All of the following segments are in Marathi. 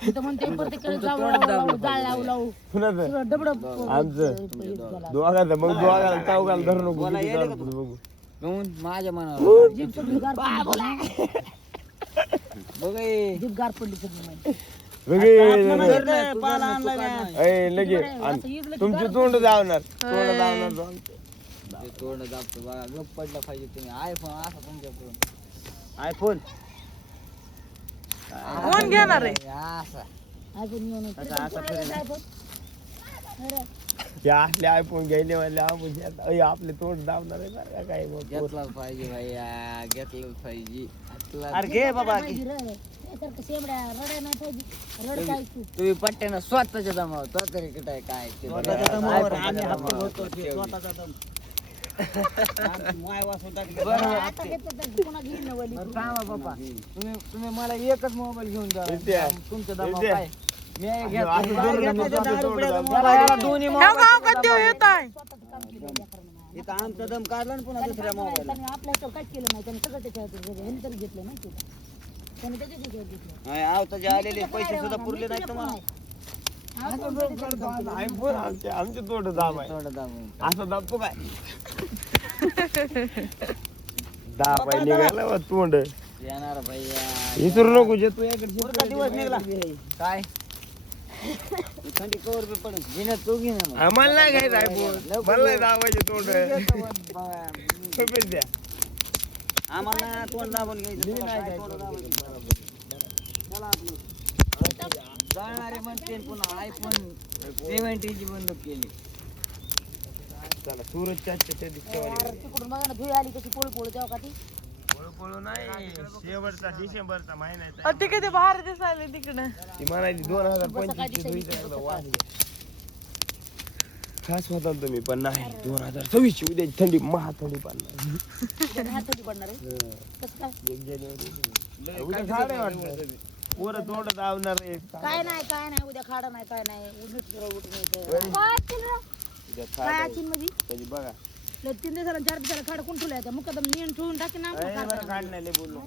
तिथं म्हणते प्रत्येकाला जाळ लावू कुणाचं डबड आमचं दोघांचं मग दोघाला चौघाला धरू नको किती काढतो बघू कोण माझ्या मनावर जीभ सगळी गार पडली जीभ गार पडली सगळी लगे तुमची तोंड जावणार तोंड दाबतो बघा गप पडला पाहिजे तुम्ही आयफोन असा तुमच्याकडून आयफोन कोण घेणार आहे असा अजून येऊन असले आयफोन घ्यायले म्हणले आपण आपले तोंड दाबणार आहे बरं का काय घेतलाच पाहिजे भैया घेतलंच पाहिजे अरे घे बाबा तुम्ही पट्ट्यानं स्वतःच्या दमावर तो तरी कुठे काय ते तुम्ही मला एकच मोबाईल घेऊन जा तुमच्या दमावर काय मी दोन्ही इथं आमचा दम काढला ना पुन्हा दुसऱ्या मोबाईल आपल्या काय केलं नाही त्यांनी सगळं त्याच्यावर तरी घेतलं माहिती त्याने त्याच्या घेतलं आवताचे आलेले पैसे सुद्धा पुरले नाही तुम्हाला आमचे तोंड दाब आहे असं दाबतो काय दाब आहे निघाला तोंड येणार भैया विसरू नको जे तू याकडे दिवस निघला काय थंडी कवर बी पडून घेणं तू घे ना आम्हाला नाही घ्यायचं आयफोन मला नाही दाबायचे तोंड द्या आम्हाला तोंड दाबून घ्यायचं जाणारे म्हणते पुन्हा आयफोन 70 ची बंदूक केली चला सूरजच्या तिकडून बघा ना धुळी आली कशी पोळी पोळी तेव्हा का ती पळू नाही शेवटचा डिसेंबरचा महिना आहे ते किती भारी दिसायले तिकडं ती म्हणायची 2025 खास होता तुम्ही पण नाही 2026 उद्या थंडी महाथंडी पडणार पडणार आहे कसं काय उद्या झाड आहे वाटतं पोरं तोंड दावणार आहे काय नाही उद्या खाडा नाही काय नाही उठून उद्या काय आचिन मध्ये कधी बघा 3 दिवसाला 4 दिवसाला खाडा कोण ठेवलाय मुकादम नियन ठेवून टाकी ना खाड नाही बोललो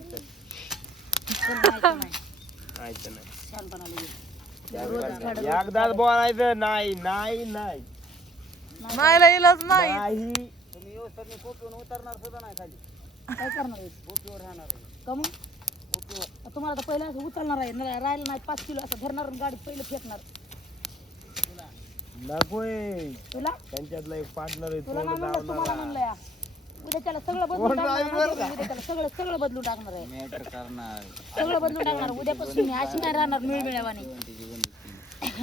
एकदाच बोलायचं नाही नाही नाही नाहीला इलाज नाही नाही तुम्ही व्यवस्थित पोपीवर उतरणार सुद्धा नाही खाली काय करणार आहे पोपीवर राहणार आहे का मग तुम्हाला तर पहिलं असं उचलणार आहे राहिलं नाही 5 किलो असं धरणार गाडीत पहिलं फेकणार नकोय तुला त्यांच्यातला एक पार्टनर आहे तुला तोंड नाही म्हणलं तुम्हाला म्हणलं या उद्या त्याला सगळं बदलून टाकणार उद्या त्याला सगळं बदलून टाकणार आहे मॅटर करणार सगळं बदलून टाकणार उद्यापासून मी अशी नाही राहणार मिळमिळावानी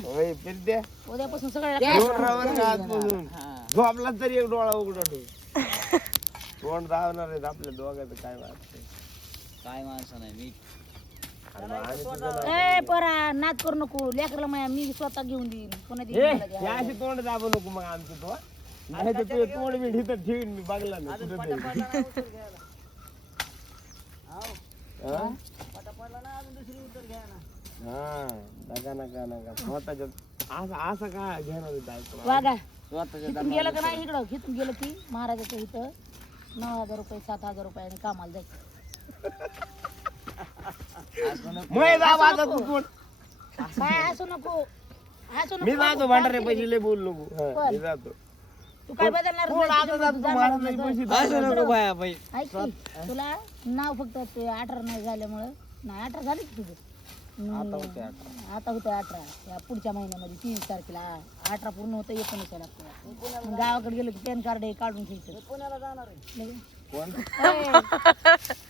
होय फिरते उद्यापासून सगळं घेऊन राहून का आतमधून झोपला तरी एक डोळा उघडा ठेव तोंड दावणार आहेत आपल्या दोघांचं काय वाटतंय काय माणसं नाही मी ए परा नाच करू नको लेकरला माया मी स्वतः घेऊन देईन कोणा अशी तोंड दाबू नको मग आमचं तो नाही तर तुझं तोंड मी ढिथं ठेवीन मी बघला ना कुठं तरी. हा नका स्वतःच्या असं काय घेणार आहे वागा स्वतःच्या इथून गेलं का नाही इकडं इथून गेलं की महाराजाच्या इथं 9,000 रुपये 7,000 रुपयाने कामाला जायचं मग दाब आता तू तोंड. काय असू नको मी जातो भांडारे पैसे लय बोल नको हा, मी जातो तू काय बदलणार कोण आता जातो तू महाराज नाही पैसे असं नको भया बाई ऐक की, तुला नाव फक्त ते 18 नाही झाल्यामुळं नाही 18 झाले की तुझं आता होते 18 या पुढच्या महिन्यामध्ये 23 तारखेला 18 पूर्ण होतं 19 लागतं गावाकडे गेलो की पॅन कार्ड काढून घ्यायचं पुण्याला जाणार आहे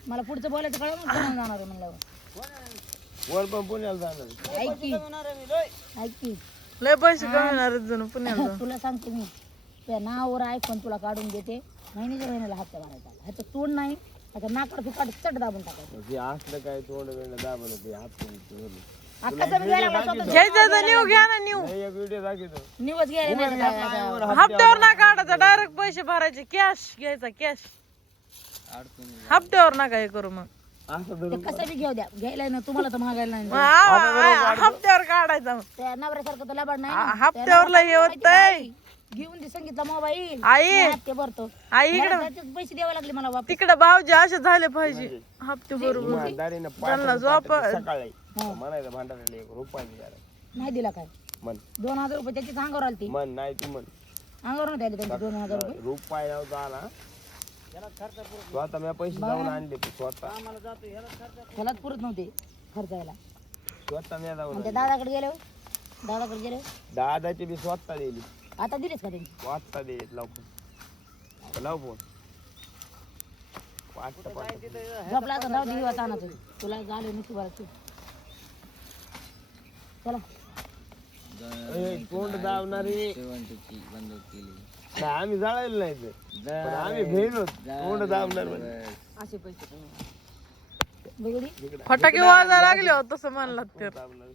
मला पुढचं बोलायचं कळलं मग पुण्याला जाणार आहे म्हणल्यावर वर पण पुण्याला जाणार ऐक की लय पैसे कमवणार जण पुण्याला तुला सांगते मी त्या नावावर आयफोन तुला काढून देते महिन्याला हप्ता भरायचा ह्याचं तोंड नाही आता नाकाड फुकाट चट दाबून टाकायचं हे असलं काय तोंड वेळ दाबलं ते हात अक्काचा बी घ्यायला लागला स्वतः. घ्यायचं तर न्यू घ्या ना न्यू एक व्हिडिओ दाखवतो निवच घ्यायला नाही तर काय. हप्त्यावर ना काढायचं डायरेक्ट पैसे भरायचे कॅश घ्यायचा कॅश हप्त्यावर नका हे करू मग असं ते कसं बी घेऊ द्या घ्यायला ना तुम्हाला तर मागायला नाही हप्त्यावर काढायचा मग त्या नवऱ्यासारखं तर लबाड नाही हप्त्यावर लय होतंय घेऊन दे संगीतला मोबाईल आई ते भरतो आई इकडे मला त्याचे पैसे द्यावे लागले मला वापस तिकडे भाऊजी असे झाले पाहिजे हप्ते बरोबर दारीनं त्यांना झोप सकाळी हा. म्हणायचं भांडाराला 1 रुपया द्या नाही दिला काय मन 2000 रुपये त्याची अंगावर आली ती मन नाही तू मन अंगावर नव्हते आले त्यांचे 2000 रुपये रुपया नव्हता आला त्याला खर्च पुरत स्वतः मी पैसे जाऊन आणले तू स्वतः आम्हाला जातो ह्याला खर्च त्यालाच पुरत नव्हते खर्चायला स्वतः मी जाऊन आणि त्या दादाकडे गेले दादाकडे गेले दादाची बी स्वतः दिली आता दिलेच का त्यांची वाचता दे लाव फोन वाटतं झोपला असं राहू दे वाचा आणत तुला झाले नशिबाला चला तोंड दाबणारी नाही आम्ही जाळायला नाही ते. पण आम्ही भेलो तोंड दाबणार म्हणजे. असे पैसे बघडी फटाके वाजायला लागले हो तसं म्हणलं तर दाबणार.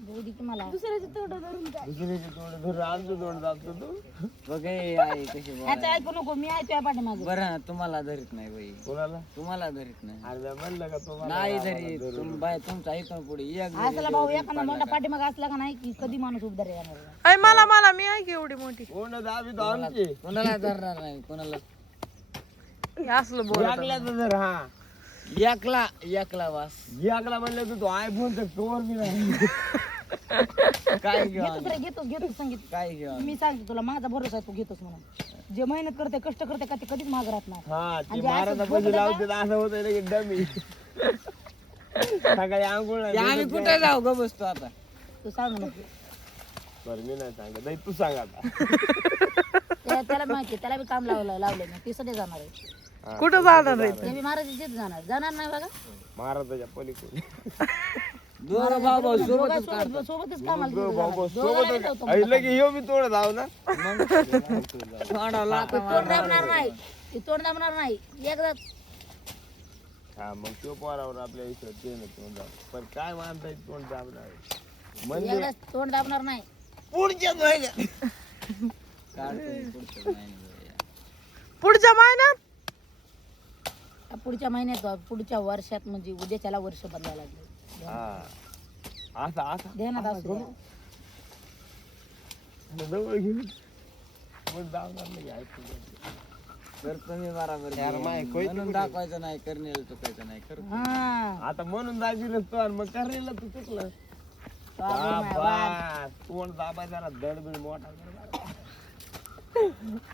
बघडी की मला दुसऱ्याचे तोंड धरून काय दुसऱ्याचे तोंड धरून आमचं तोंड दाबतो तू बघे आई कशी बोल. ह्याचं ऐकू नको मी ऐकूया पाठी माझं बरं ना तुम्हाला धरीत नाही बाई कोणाला तुम्हाला धरीत नाही अरे म्हणलं का तुम्हाला नाही धरीत बाय तुमचा ऐकून पुढे एक असला भाऊ एखादा मोठा पाठीमाग असला का नाही की कधी माणूस उभा राहणार नाही. अय मला मी आहे की एवढी मोठी कोण दाबितो आमचे कोणाला धरणार नाही कोणाला हे असलं बोल याकल्याचं जर हा एकला वास याकला म्हणलं तर तो आयफोन तर स्टोअर बी नाही काय घेऊ घेतोच रे घेतोच संगीत काय घेऊ मी सांगतो तुला माझा भरोसा आहे तू घेतोस म्हणून जे मेहनत करते कष्ट करते का ते कधीच माग राहत नाही हा ते आणि जे महाराजा असं पैसे झोपलं लावते तर असं होतं की डमी सकाळी आंघोळ नाही आम्ही भेटत कुठे जाऊ ग बसतो आता तू सांग नको बरं मी नाही सांगत नाही तू सांग आता त्याला माहिती त्याला बी काम लावलंय मी ती सध्या जाणार आहे कुठं जाणार आहे ते बी महाराज तिथेच जाणार नाही बघा महाराजाच्या पलीकडे दोन भाऊ भाऊ सोबतच सोबतच कामाला दोघं तिथं भाऊ जाणार. भाऊ दोघाला सोबतच नाही ठेवतो आई लगे ह्यो बी तोड धाव ना तोंडाला तोंड दाबणार नाही ते तोंड दाबणार नाही एकदा हा मग तो पोरावर आपल्या इकडे ते ना तोंड दाब. पण काय मानताय तोंड दाबणार म्हणजे एकदा तोंड दाबणार नाही पुढच्या महिन्यात पुढच्या महिन्यात पुढच्या महिन्यात पुढच्या वर्षात म्हणजे उद्याच्याला वर्ष बदलायला लागले हा असा असा ध्यानात असू द्या. जवळ घेऊन मग दाबणार नाही ऐकून तर तुम्ही बराबर यार माय, कोई म्हणून दाखवायचं नाही करण्याला चुकायचं नाही खरं हा आता म्हणून दाबीलच तो आणि मग करेल तू चुकलं बाबा, बाबा, तोंड दाबायचा जरा दडबिड मोठा कर.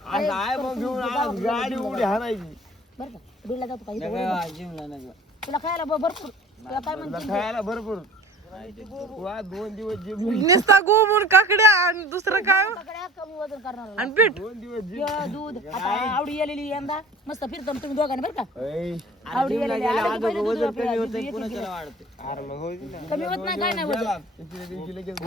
आज आहे मग घेऊन आज गाडी उडी हाणायची बरं का बीडला जातो का इथं नका वळून? जिमला नका तुला खायला भरपूर तुला काय तुला म्हणते खायला भरपूर वा 2 दिवस जिम नुसता गोमून काकड्या आणि दुसरं काय कमी वजन करणार आणि पीठ 2 दिवस जिम केळं, दूध आता आवडी आलेली यंदा मस्त फिरतो ना तुम्ही दोघांनी बरं का ऐ, आवडी आलेली आलं की पहिले दूध वजन पिळा, कमी दूध होतं येते पुन्हा की त्याला वाढते अरे मग होईल ना. कमी होत नाही काय नाही वजन गेला. तिसऱ्या दिवशी लगेच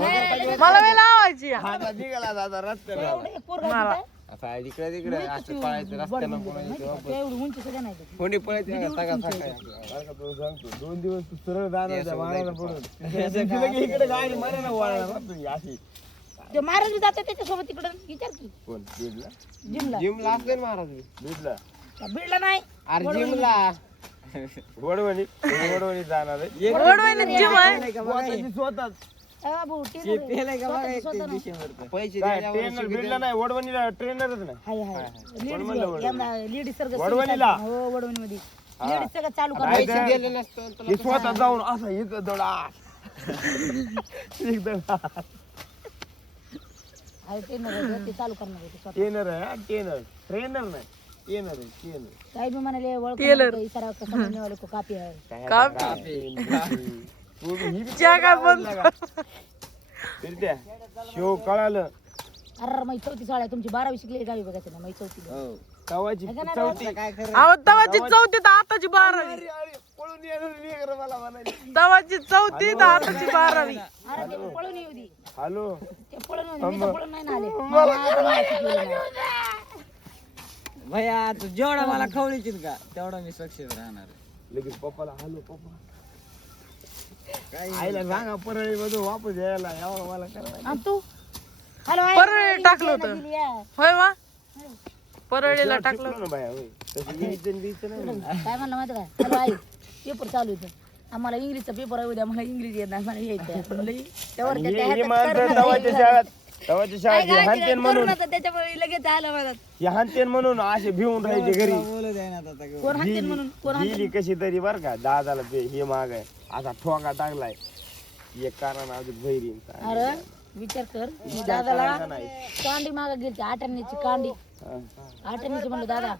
मला वेळ लावायची आता निघाला दादा रस्त्याला एवढं एक पोरगा आहे तिथं. आता इकडे तिकडे असं पळायचं रस्त्यानं माहिती का? ते एवढी उंची सगळ्या नाही त्याची. कोणी पळायचं तुला सांगतो 2 दिवस तू सरळ जाणार मारायला पडून तिसऱ्या दिवशी लगेच इकडे गाडी मारायला वळणार ना तुझी अशी ते महाराज बी जातात त्याच्यासोबत तिकडं विचार की कोण बीडला जिमला जिमला असले ना महाराज बीडला बीडला नाही अरे जिमला वडवणी जाणार आहे वडवणीत जिम आहे स्वतःची स्वतःच बाबू पैसे ट्रेनर बीडला नाही वडवणीला ट्रेनरच नाही हाय लेडीज यंदा लेडीज सगळं वडवणीला? हो वडवणीमध्ये लेडीज सगळं चालू काय करायचं ते? हे स्वतः जाऊन असं इथं दडा ते चालू करणार होते स्वतः. ट्रेनर आहे ट्रेनर ट्रेनर नाही ट्रेनर आहे ट्रेनर काही बी म्हणाले Tailor. इशारा समजणे वाले को कापी आहे चहा काय बंद शो कळालं अरे मग 34 साड्या तुमची 12वी शिकली गावी बघायचं ना मग 34 तवाची चौथी काय खरं अहो तवाची चौथी तर आताची 12वी अरे, पळून येणार लेकरं मला म्हणायची. तवाची चौथी तर आताची 12वी अरे ते पळून येऊ दे हॅलो ते पळून येऊ दे मी तर पळून नाही ना आले मला शिकलेलं नाही. भैया तू जेवढा मला खवळीशील का तेवढा मी सक्सेस राहणार लगेच पप्पाला हॅलो पप्पा आईला सांगा परळी मधून वापस यायला यावं मला करायला आणि तू हॅलो परळी टाकलं होतं. होय वा परळीला टाकलं शिकलो ना बाया होय तसं लिहायचं आणि लिहायचं नाही म्हणून. काय म्हणलं माहिती काय हॅलो आई पेपर चालू होतं आम्हाला इंग्लिशचा पेपर आहे उद्या मला इंग्लिश येत नाही मला यायचं म्हणलं त्यावर आणि त्या हे हातात माणसं करणं तवाच्या नाही. शाळेत तवाच्या शाळेत हे हानतेन म्हणून त्याच्यामुळे लगेच आलं मला हे हानतेन म्हणून असे भिवून राहायचे घरी बोलू द्या ना आता घेऊन. कोण हाणतेन म्हणून कोण हाणतेन? गेली कशी तरी बर का दादाला ते हे माग आहे असा ठोका टाकलाय एक कारण अजून बहिरी अरे विचार कर मी दादाला कांडी मागा गेली आटणीची कांडी आटणीची म्हणलं दादा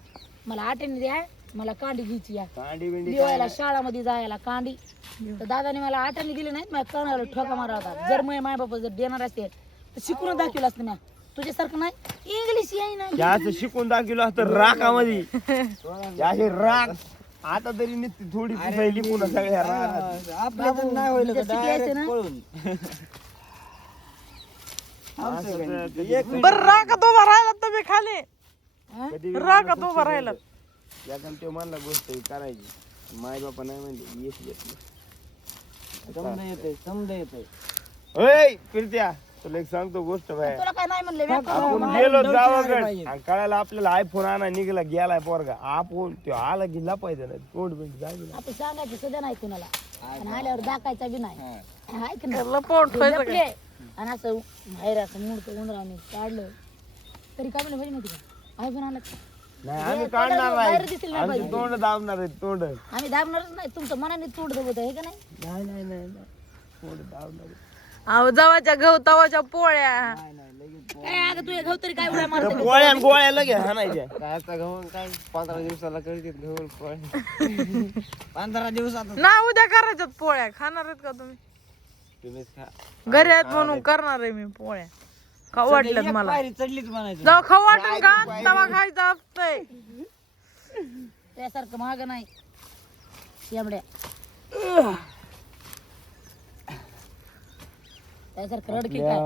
मला आटणी द्या मला कांडी घ्यायची या कांडी बिंडी दिवाळीला शाळामध्ये जायला कांडी तर दादाने मला आटणी दिली नाही मला कानाला ठोका मारा होता जर माय बाबा जर देणार असते तर शिकून दाखवलं असतं ना तुझ्यासारखं नाही इंग्लिश याय ना त्याच शिकून दाखवलं असतं राखामध्ये असे राख आता तरी नुसती थोडी पुसायली पुन्हा सगळ्या राखात. आपल्या तर नाही होईल जर शिकली असते ना पळून बरं रागात उभा राहिला तुम्ही खाली कधी रागात उभा राहिला याचा तो म्हणला गोष्ट ही करायची माय बापा नाही म्हणजे येस घेतलं समजा येते ओय फिरत्या तुला एक सांगतो गोष्ट बाय तुला काय नाही म्हणले आपण गेलो गावाकडे आणि कळायला आपल्याला आयफोन आणा निघाला गेलाय पोरगा आपण तो आला की लपायचं नाही तोड बिंड जागी आपण सांगायचं सध्या नाही कुणाला आणि आल्यावर दाखायचा बी नाही ऐक ना लपवून ठेवायचं लपले आणि असं बाहेर असं मुडकं उंदराने काढलं तरी काय म्हणलं माहिती का आय पण आला नाही आम्ही काढणार बाहेर दिसेल नाही नाही आमची तोंड दाबणार आहे तोंड आम्ही दाबणारच नाही तुमचं मनाने तोड दबत आहे का नाही नाही नाही नाही तोंड दाबणार आहे. अहो जवाच्या गहू तवाच्या पोळ्या काय अगं तुझ्या घाव तरी काय उड्या मारते त्या गोळ्या आणि गोळ्या लगे हाणायच्या काय गहून काय 15 दिवसाला करते गहून 15 दिवसात ना उद्या करायच्यात पोळ्या खाणार आहेत का तुम्ही तुम्हीच खा घरी आहेत म्हणून करणार आहे मी पोळ्या खाऊ वाटल्यात मला पायरी चढलीच म्हणायचं जाऊ खाऊ वाटून का तवा खायचं असतंय त्यासारखं महाग नाही शेंबड्या त्यासारखं रडकी काय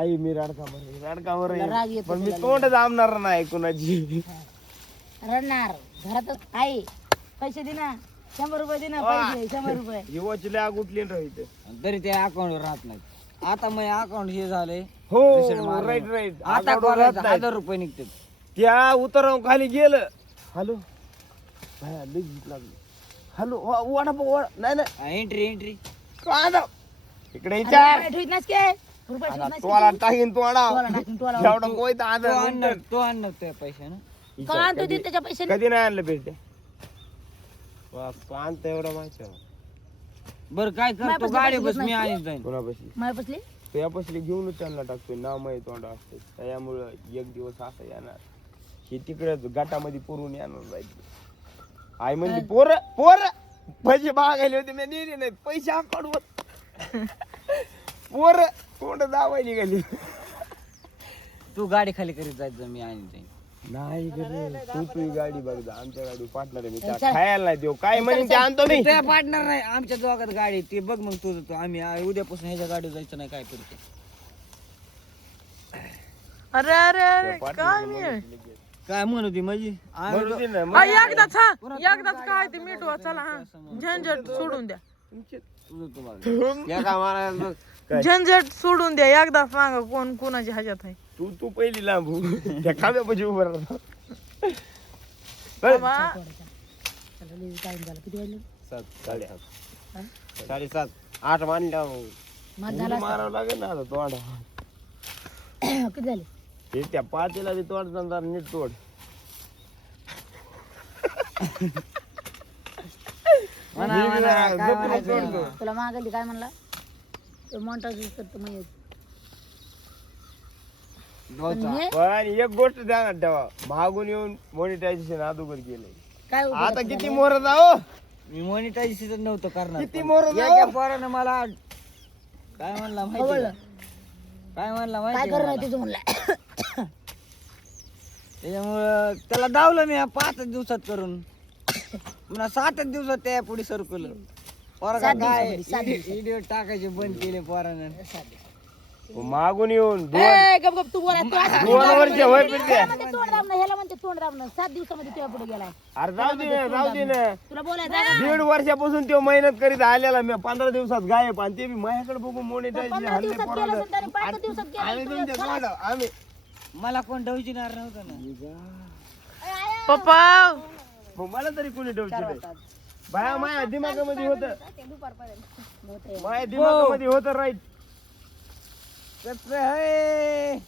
आई मी रडकावर तुला राग येतो पण मी तोंड दाबणार नाही कुणाची रडणार घरातच आहे पैसे दे ना 100 रुपये दे ना पैसे 100 रुपये युवाची लय उठली राहित तरी ते अकाउंट वर राहत नाही आता मग अकाउंट हे झालंय हो राईट राईट आता कोणाचं 1000 रुपये निघते त्या उतरावून खाली गेलं हॅलो भाया लगेच लागलं हॅलो वडा नाही नाही एंट्री कांदा इकडे विचार ठेवीत नाच काय रुपये ठेवीत नाच तोला टाकीन तोडा टोला टाकून टोला एवढा कोयता आधार तो आणणार त्या पैशानं का आणतो ते त्याच्या पैशाने कधी नाही आणलं भेटते आणतं एवढं माहिती बरं काय करतो गाडी बस मी आणि जाईन कोणा बसली माय बसली त्या बसली घेऊनच त्यांना टाकतोय नाव माहिती तोंड असते त्यामुळं एक दिवस असं येणार हे तिकडे गटामध्ये पुरून येणार जायचं आई म्हणजे पोर पोर पैसे मागायले होते मी नेले नाही पैसे अकाउंटवर पोर तोंड दावायली गेली तू गाडी खाली करीत जायचं मी आणि जाईन नाही तू गाडी बघ आमच्या गाडी पार्टनर आहे मी त्या खायला नाही देऊ काय म्हणून ते आणतो मी त्या पार्टनर नाही आमच्या दोघात गाडी ते बघ मग तुझं तू आम्ही उद्यापासून ह्याच्या गाडीवर जायचं नाही काय करतो अरे अरे अरे काय नाही काय म्हणू ती माझी म्हणून दे ना, हा, एकदाच हा एकदाच काय ते मिठवा चला हा झंझट सोडून द्या तुझं तुम्हाला या का मारायला बघ. झंझट सोडून द्या एकदा सांगा कोण कोणाची ह्याच्यात आहे तू पहिली लांब हो. त्या खांब्यापाशी उभं राहा बाबा, टाइम झाला किती वाजले 7:30 8 मानल्या माझ झाला मारावं लागेल ना आता तोंड किती झाले हे त्या पातेला बी तोड जरा नीट तोड तुला मागायला काय म्हणला ते मॉन्टाज करतो मग पण एक गोष्ट ध्यानात ठेवा मागून येऊन मॉनिटायझेशन अगोदर केलंय काय आता किती मोर जाओ मी मॉनिटायझेशन नव्हतं करणार किती मोर एका पोरानं मला काय म्हणला माहिती का? काय म्हणला काय माहिती करणार मला? तुझं म्हणलं त्याच्यामुळं त्याला दावलं मी 5 दिवसात करून पुन्हा 7 दिवसात त्या पुढे सरकवलं पोराला काय व्हिडिओ टाकायचे बंद केले पोरानं मागून येऊन ए, गप गप तू बोला तू असं 2 वर्ष होय फिरते ह्याला म्हणते तोंड दाबणं ह्याला म्हणते तोंड दाबणं 7 दिवसामध्ये तुझ्या पुढे गेलाय अरे जाऊ दे ना तुला बोलायचं आहे ना? 1.5 वर्षापासून तो मेहनत करीत आलेला मी 15 दिवसात गायब आणि ते मी माझ्याकडे बघून 15 मॉनिटायझेशन दिवसात केलं असेल त्याने 5 दिवसात केलं आम्ही तुमच्या तोंड आम्ही मला कोण डवचिणार नव्हतं ना पप्पा मग मला तरी कोणी ठेवची बाया माझ्या दिमागामध्ये होतं माझ्या दिमागामध्ये होतं राईट कसं आहे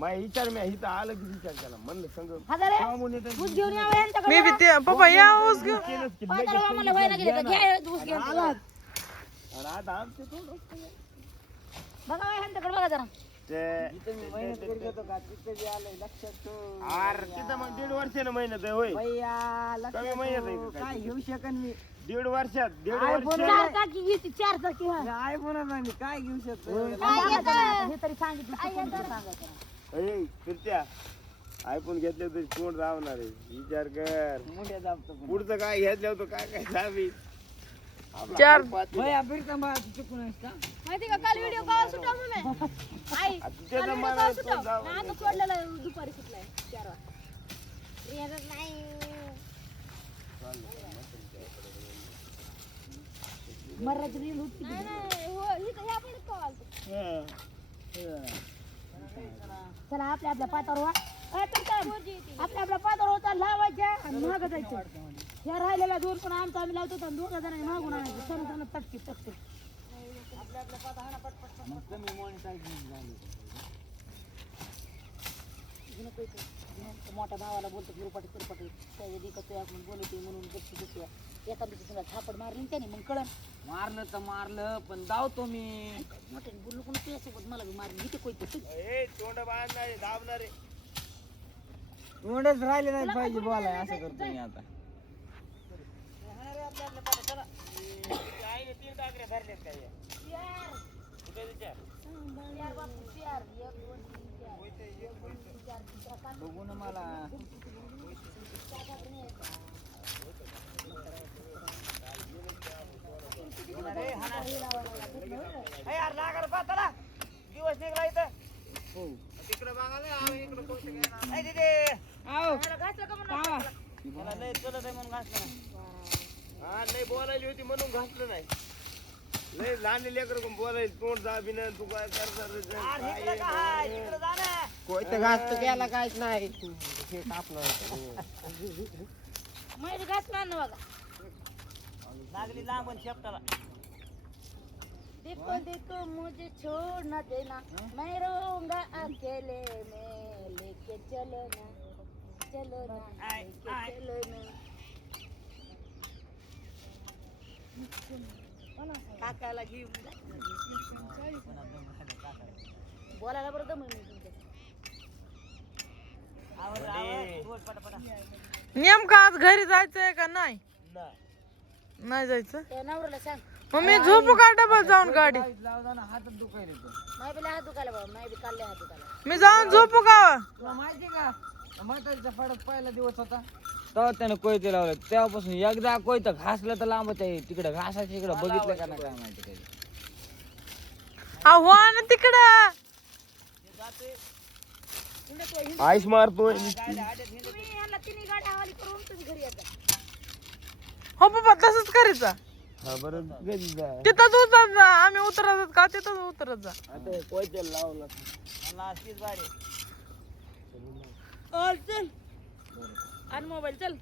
माय विचार मी इथं आलं की विचार केला म्हणलं संग हजार आहे? थांबून येतं. ऊस घेऊन यावं यांच्याकडे. मी बी ते पप्पा या ऊस घेऊन केलंच की पाच लगेच आम्हाला व्हायला गेले तर घ्या ऊस घेऊन. आणि आता आमचे थोडं बघा बाई, ह्यांच्याकडे बघा जरा. इथं मी मेहनत करीत होतो का तिथं बी आलंय लक्षात ठेव. अरे तिथं मग 1.5 वर्षानं मेहनत आहे होय भैया लक्षात कमी महिन्यात आहे ठेव. का काय काय? घेऊ शकन मी 1.5 वर्षात 1.5 iPhone वर्ष चार चाकी घेते, चार चाकी हा. आयफोन आणि काय घेऊ शकतो काय येतं? हे तरी सांगितलं चुकून तरी सांगायचं. अरे फिरत्या आयफोन घेतले तरी कोण राहणार आहे विचार कर मोठ्या दाबतो पण. पुढचं काय घेतलं होतं काय काय सावी चार भैया फिरता मला चुकून आहेस का माहिती का काल व्हिडिओ कॉल सुटव म्हणून आई त्याचं मला तो जाऊ दे. आता सोडलेलं दुपारी सुटलाय 4 वाजता. रियाजच नाही. मर्राची रील होती. चला आपल्या आपल्या पातावर व्हा. आपल्या आपल्या पातावर होता लावायच्या आणि मागं जायचं. ह्या राहिलेल्या 2 पण आमचा आम्ही लावतो आणि 2 जणांनी मागून आणायचं. सण सण तटकी तटकी. मग कमी monetization झालं. मोठ्या भावाला बोलतो रुपाटी तिरपाटी त्यावेळी का तुया म्हणून बोलते म्हणून गप्पी गप्पी एका दिवशी तुला थापड मारली त्याने मग कळण मारलं तर मारलं पण धावतो मी मोठ्याने बोललो कोण तुझ्यासोबत मला बी मारली इथे कोयते ए तोंड बांधणारे दाबणारे एवढंच राहिले नाही पाहिजे बोलाय असं करतो मी आता आईने 3 काकड्या धरल्यात काय कुठे विचार बघू ना मला दिवस निघला इथं तिकडे बघायला इकडे कोणतं काय मला लय चलत आहे म्हणून घासलं नाही. हा लय बोलायली होती म्हणून घातलं नाही लय लहान लेकर बोलायला तोंड दाबीन तू काय अरे इकडे का हाय? तिकडे जा ना. कोयतं घासतं त्याला काहीच नाही हे कापलं माहिती घासणार ना बघा लागली लांबून शेपटाला देखो देखो मुझे छोड़ ना देना मैं रहूंगा अकेले में लेके चलो ना लेके चलो ना काकाला घेऊन बोलायला बरं दम नाही तुमच्या नेमकं आज घरी जायचंय का नाही नाही जायचं त्या नवऱ्याला सांग मग मी झोपू का डबल जाऊन गाडी लावताना हातात दुखायला येतो नाही बी हात दुखायला बाबा नाही बी काढले हात दुखायला मी जाऊन झोपू का तुला माहिती का म्हातारीच्या फळात पहिला दिवस होता तेव्हा त्यानं कोयते लावलं तेव्हापासून एकदा कोयतं घासलं तर लांबच आहे तिकडे घासाच्या इकडे बघितलं का नाही काय माहिती कधी अहो ना तिकडं आईस मारतोय तुम्ही यांना तिन्ही गाड्या हवाली करून तुम्ही घरी येता हो पप्पा तसंच करायचं हा बरं कधी जा तिथंच उतरत जा आम्ही उतरत का तिथंच उतरत जा आता कोयत्याला लावलं मला अशीच गाडी चल आणि मोबाईल चल